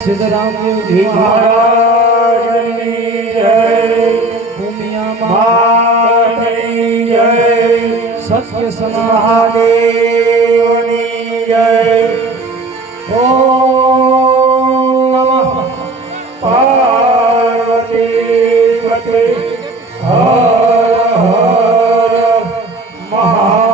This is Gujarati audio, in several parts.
सिद्धरामदेव जी महाराज की जय। भूमिया माता की जय। सत्य समादेव की जय। ओम नमः पार्वती पते हर हर महादेव।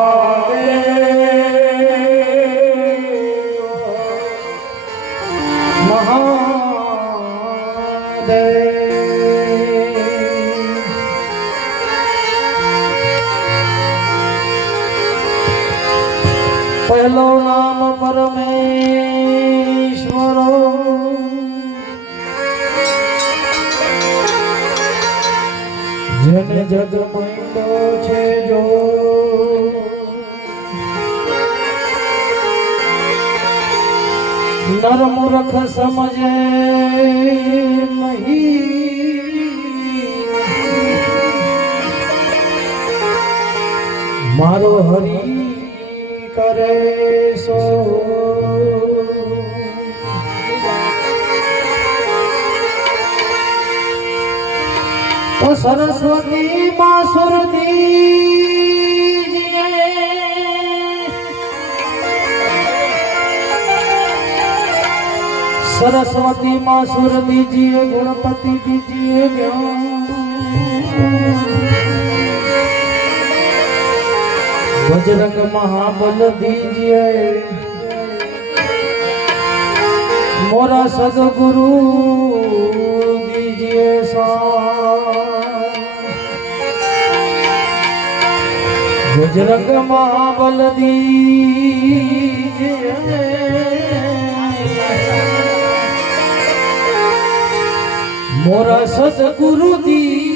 पहलो नाम परमेश्वर जन जग मंडो छे जो नर मूर्ख समझे नहीं मारो हरि करे सो। तो सरस्वती मां सुरती सरस्वती मां सुर दीजिए गणपति दीजिए बजरंग महाबल दीजिए मोरा सदगुरु दीजिए बजरंग महाबल दीजिए मोरा सदगुरु दीजिए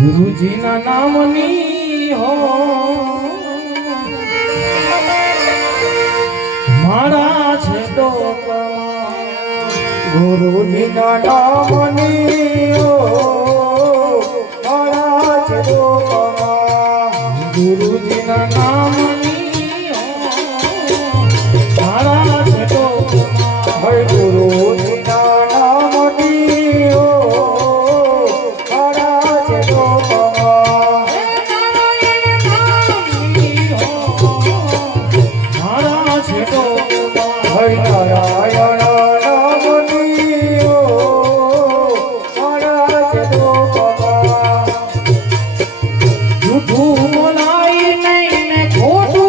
गुरुजी ना नामनी हो मारा छे डोकमा। गुरुजी ना नामनी हो मारा छे डोकमा। गुरुजी ना नामनी हो मारा छे डोकमा। हरे गुरुजी ना नामनी हो मारा छे डोकमा। मारा छे डोकमा। हरे नारायण नामनी हो मारा छे डोकमा। झूठू बोलाई नहीं ने खोटू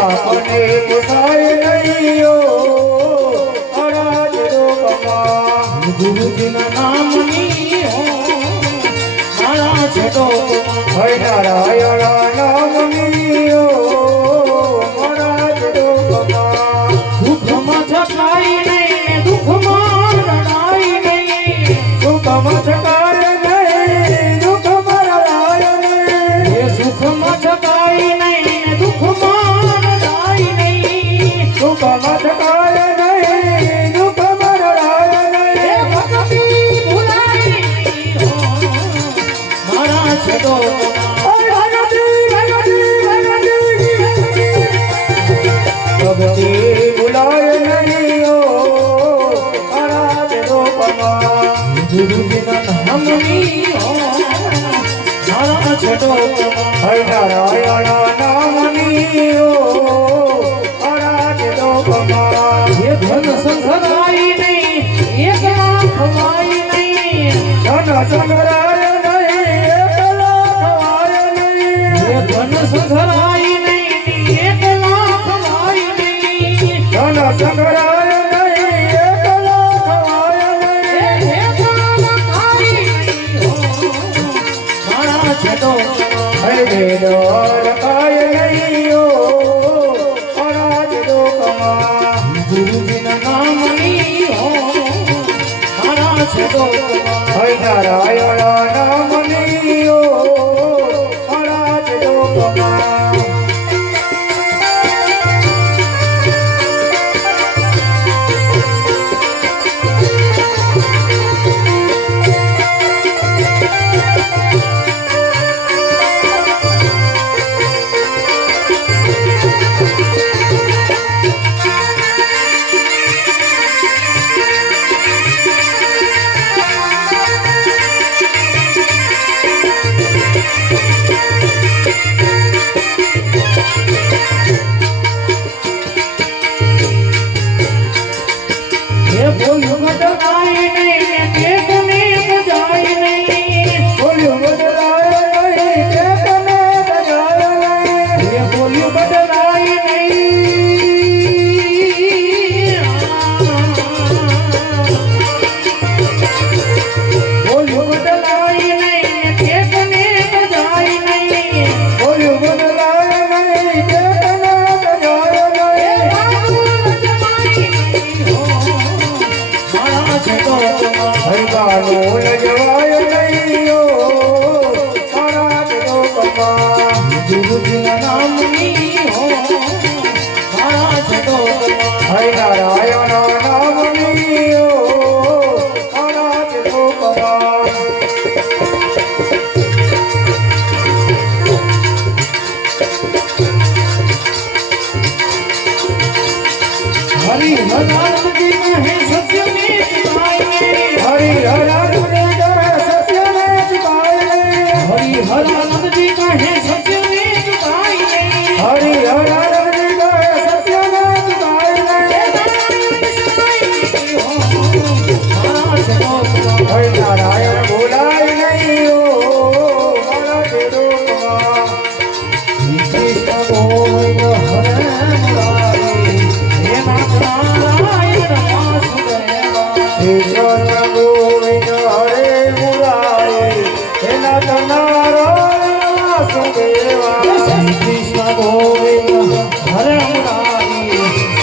બાપને પોસાય નહીં ઓ અરાજ લોકમાં ગુરુજીના નામની હો મારા છે તો હરિ નારાયણ નામની ઓ અરાજ લોકમાં સુખમાં છકાય નહીં દુઃખમાં રડાય નહીં સુખમાં છકાય નહીં દુઃખમાં રડાય નહીં એ સુખમાં છકાય નહીં દુઃખમાં રડાય નહીં સુખમાં છકાય નહીં દુઃખમાં રડાય એ નહીં ભક્તિ ભૂલાય નહીં હો મારા છે તો ભક્તિ ભૂલાય નહીં ઓ અરાજ લોકમાં ગુરુજીના નામની હો મારા છે તો હરિ નારાયણ નામની ઓ અરાજ લોકમાં એ ધન સંસરાય નહીં એક લાખ વાય નહીં ધન સંગ્રહાય નહીં એકલા ખવાય નહીં એ ધન સંસરાય નહીં એક લાખ વાય નહીં ધન સંગ્રહાય નહીં એકલા ખવાય નહીં એ એકલા ખાય નહીં હો મારા છે તો હરિ વેદ રખાય નહીં ઓ અરાજ લોકમાં ગુરુજીના નામની હો મારા છે તો હરિ નારાયણ નામની ઓ અરાજ લોકમાં એ બોલ્યું બદલાય નહીં પેટને બજાય નહીં બોલ્યું બદલાય નહીં પેટને બજાય નહીં એ બોલ્યું બદલાય નહીં બોલ્યું બદલાય નહીં પેટને બજાય નહીં બોલ્યું બદલાય નહીં પેટને બજાય નહીં હરિ કાનૂન જવાય નહીં ઓ અરાજ લોકમાં ગુરુજીના નામની હો મારા છે તો હરિ નારાયણ નામની ઓ અરાજ લોકમાં હરિ હરાજી કહે સત્ય મેં ચિતાય હરિ હરાનંદ સત્ય ને ચુકાય હરિ હરાનંદજી કહે સત્ય મેં ચિતાય હરિ હરાનંદ સત્ય ને ચુકાય હરિ નારાયણ બોલાય નહીં ઓ અરાજ લોકમાં કૃષ્ણ ગોવિંદ હરે મુરારી હે નાથ નારાયણ વાસુદેવા કૃષ્ણ ગોવિંદ હરે મુરારી હે નાથ નારાયણ વાસુદેવા કૃષ્ણ ગોવિંદ હરે મુરારી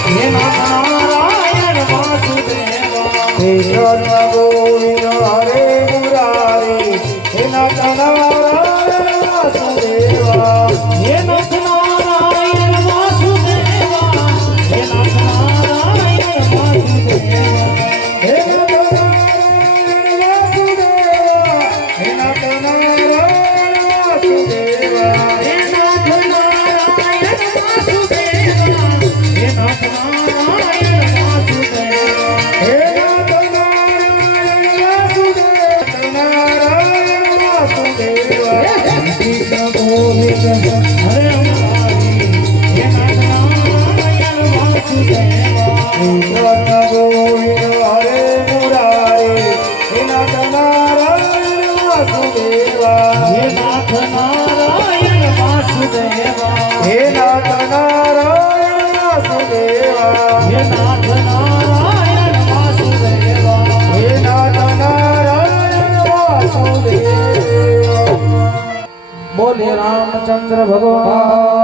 હે નાથ નારાયણ વાસુદેવા કૃષ્ણ ગોવિંદ હરે મુરારી હે નાથ નારાયણ વાસુદેવા હે નાથ નારાયણ વાસુદેવા હે નાથ નારાયણ વાસુદેવા હે નાથ નારાયણ વાસુદેવા હે નાથ નારાયણ વાસુદેવા હે નાથ નારાયણ વાસુદેવા હે નાથ નારાયણ વાસુદેવા હે નાથ નારાયણ વાસુદેવા નારાયણ વાસુદેવા કૃષ્ણ હે નાથ નારાયણ વાસુદેવા હે નાથ નારાયણ વાસુદેવ. બોલે રામચંદ્ર ભગવાન